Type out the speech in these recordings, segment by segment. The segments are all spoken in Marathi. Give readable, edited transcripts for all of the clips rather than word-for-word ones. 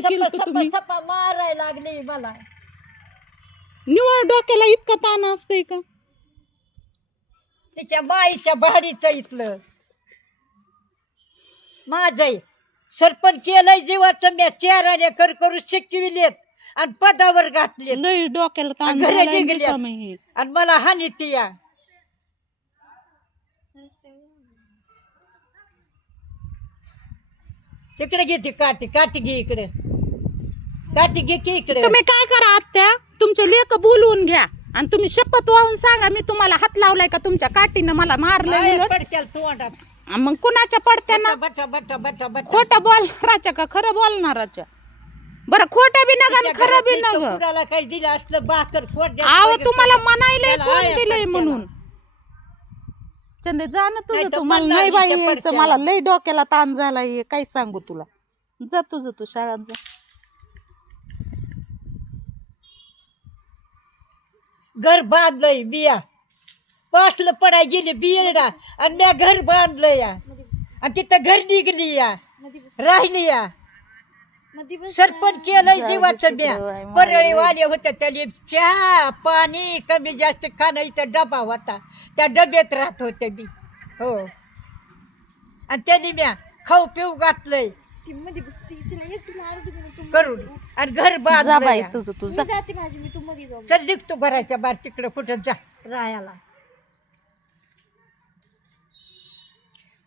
कसं केलं सपा तुम्ही सपा मारायला लागली मला. निवळ डोक्याला इतका ताण असतंय का तिच्या बाईच्या भाडीचं इथलं माझं सरपंच केलंय जीवाचं मी चेहराने करू शिकविलेत आणि पदावर घातले लय डोक्याला ताण घरी झालाय निघले रिकामं हे. आणि मला हानी ती या इकडे घे ती काठी घे इकडे काठी घे की इकडे. तुम्ही काय करा आत्या तुमचे लेक बोलवून घ्या आणि तुम्ही शपथ वाहून सांगा मी तुम्हाला हात लावलाय का तुमच्या काठीनं मला मारलंय उलट. पडत्याल तोंडात मग कुणाच्या पडत्यानं बटा बटा बटा बटा खोटं बोलणाराच्या का खरं बोलणाराच्या बरं खोटं बी नग आणि खरं बी नग कुणाला काही दिलं असलं भाकर आव तुम्हाला म्हणायलंय कोण दिलंय म्हणून चंदे जा ना तुझं नाही तर तुम्हाला मला नाही बाई हिच्या यायचं पडत्याला. मला लय डोक्याला ताण झालाय काय सांगू तुला जा तू शाळेत जा घर बांधलंय बिया पासलं पडाय गेली बियडा आणि म्या घर बांधलंय या आणि तिथं घर निघली या राहिली या सरपंच केलंय जीवाचं म्या परळी वाले होते त्याला चहा पाणी कमी जास्त खाणं इथं डबा होता त्या डब्यात राहत होते मी हो आणि त्याने म्या खाऊ पिऊ घातलंय करून आणि घर जा बांधलंय बाई या. तुझं तू जा चल निघतो घराच्या बाहेर तिकडं कुठं जा राहायला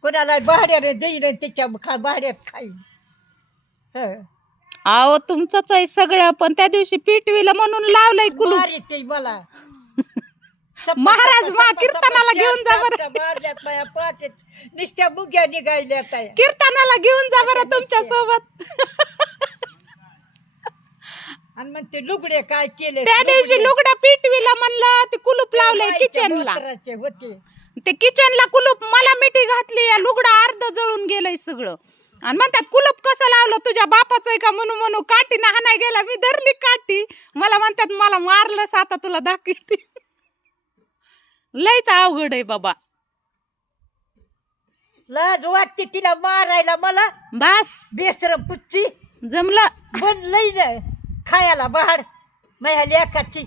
कोणाला भाड्याने देईन त्याच्या भाड्यात खाईन हं. अहो तुमचंच आहे सगळं पण त्या दिवशी पिटवीला म्हणून लावलंय कुलूप मार येते मला महाराज मा कीर्तनाला घेऊन जा बरं मारल्यात माझ्या पाठीत नुसत्या बुग्या निघायल्या कीर्तनाला घेऊन जा बरं तुमच्या सोबत आणि मग ते लुगडे काय केले त्या दिवशी लुगडा पिटवीला म्हणलं ते कुलूप लावलंय किचनला होते ते किचनला कुलूप मला मिठी घातली या लुगडा अर्ध जळून गेलंय सगळं आणि म्हणतात कुलूप कसं लावलं तुझ्या बापाचं आहे का म्हणून काठीनं हाणाय गेला मी धरली काठी मला म्हणतात मला मारलंस आता तुला दाखवते लयच अवघड आहे बाबा लाज वाटते तिला मारायला मला बस बेसर पुच्ची जमलं बनलंय ना खायला बहाड माझ्या लेकाची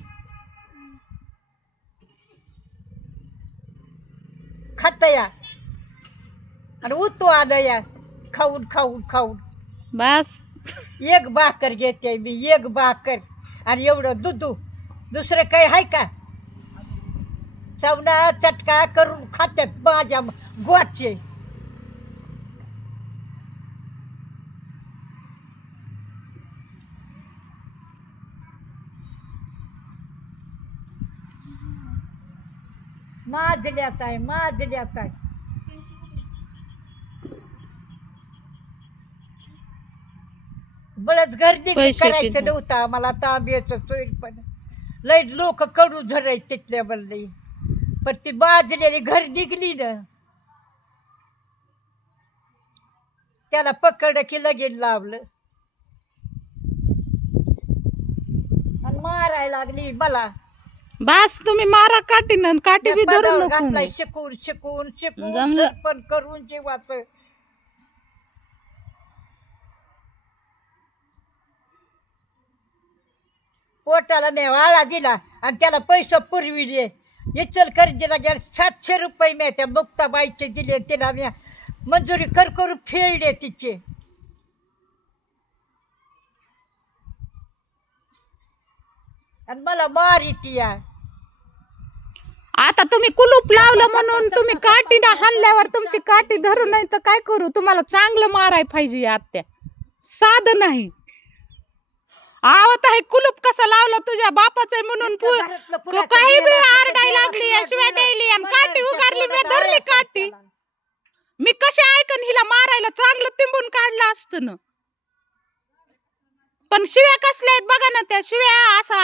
खातया आणि उतू आलं या खाऊन खाऊन खाऊन बस एक भाकर घेते मी एक भाकर आणि एवढं दुधू दुसरं काही आहे का चवना चटका करून खात्यात माझ्या गोचे माजल्यात आहे बळच गर्दी पैसे करायचं किती? नव्हतं आम्हाला तांब्याचं सोयील पण लय लोक कडू धराय तिथल्या बदले पण ती बाजलेली घर निघली ना त्याला पकड की लगेच लावलं आणि मारायला लागली मला बस तुम्ही मारा काठीनं काठी बी धरू पदावर नको घातलाय शिकून जमलं. पण करून जीवाचं पोटाला मी वाळा दिला आणि त्याला पैसे पुरविले इचल कर्जीला गेले 700 रुपये मी त्या मुक्ताबाईचे दिले तिला मी मंजुरी करू फेडले तिचे आणि मला मार येते या आता तुम्ही कुलूप लावलं म्हणून तुम्ही काठीनं हाणल्यावर तुमची काठी धरू नाही तर काय करू तुम्हाला चांगलं माराय पाहिजे या आत्या साधं नाही आवत आहे कुलूप कसं लावलं तुझ्या बापाचं आहे म्हणून काही बी आरडाय लागली शिवाय द्यायली आणि काठी उगारली मी धरली काठी मी कशी ऐकन हिला मारायला चांगलं तिंबून काढलं असतं ना पण शिव्या कसल्या आहेत बघा ना त्या शिव्या असा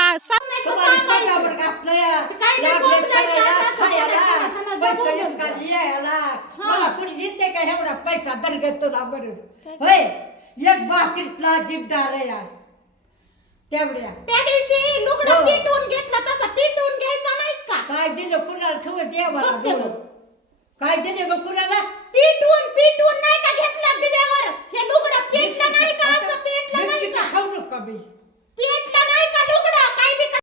पैसा दरगत बरोबर एक बाकीतला जिद्दार या तेवढ्या त्या दिवशी लुगडं पिटून घेतलं तसं पिटून घ्यायचं नाहीत का काय दिलं कुणाला ठेवत या मला बघते बघ. काय दिलं ग कुणाला पिटून नाही का घेतलं दिव्यावर हे लुगडं पिटलं नाही का असं पिटलं नाही का बाई पेटलं